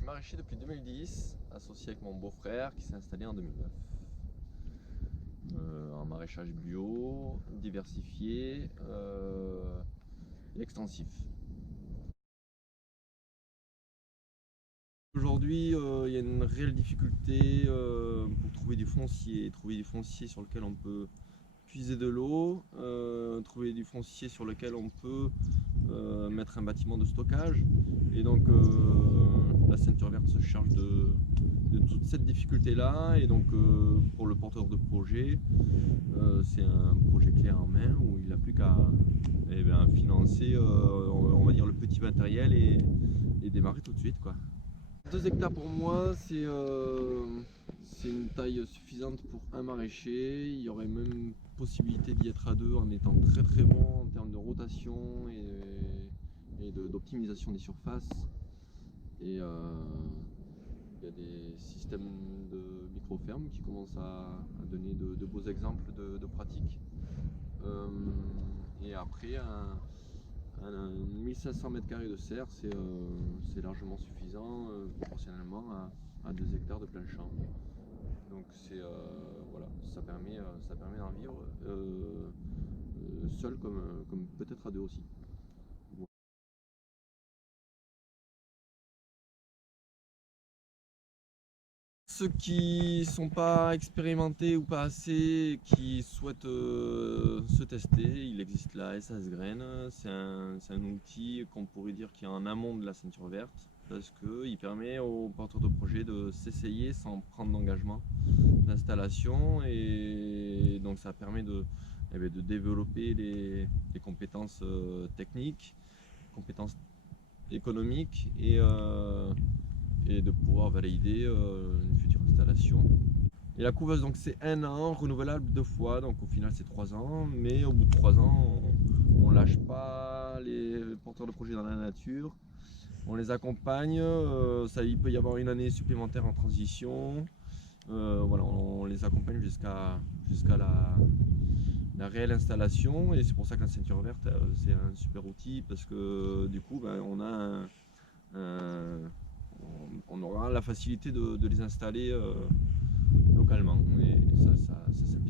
suis maraîcher depuis 2010, associé avec mon beau-frère qui s'est installé en 2009. En maraîchage bio, diversifié et extensif. Aujourd'hui, il y a une réelle difficulté pour trouver du foncier sur lequel on peut puiser de l'eau, trouver du foncier sur lequel on peut mettre un bâtiment de stockage. Et donc la ceinture verte se charge de toute cette difficulté-là. Et donc pour le porteur de projet, c'est un projet clé en main où il n'a plus qu'à financer on va dire le petit matériel et démarrer tout de suite, quoi. 2 hectares pour moi, c'est une taille suffisante pour un maraîcher. Il y aurait même possibilité d'y être à deux en étant très très bon en termes de rotation et d'optimisation des surfaces. Et il y a des systèmes de micro-fermes qui commencent à donner de beaux exemples de pratiques. Et après, un 1500 m² de serre, c'est largement suffisant proportionnellement à 2 hectares de plein champ. Donc voilà, ça permet d'en vivre seul comme peut-être à deux aussi. Ceux qui sont pas expérimentés ou pas assez, qui souhaitent se tester, il existe la SAS Graine. C'est un outil qu'on pourrait dire qui est en amont de la ceinture verte parce qu'il permet aux porteurs de projet de s'essayer sans prendre d'engagement d'installation, et donc ça permet de développer les compétences techniques, compétences économiques et de pouvoir valider une future installation. Et la couveuse, donc c'est 1 an, renouvelable 2 fois, donc au final c'est 3 ans, mais au bout de 3 ans, on lâche pas les porteurs de projets dans la nature, on les accompagne, il peut y avoir une année supplémentaire en transition, voilà, on les accompagne jusqu'à la réelle installation, et c'est pour ça que la ceinture verte c'est un super outil, parce que du coup on aura la facilité de les installer localement, et ça simplifie.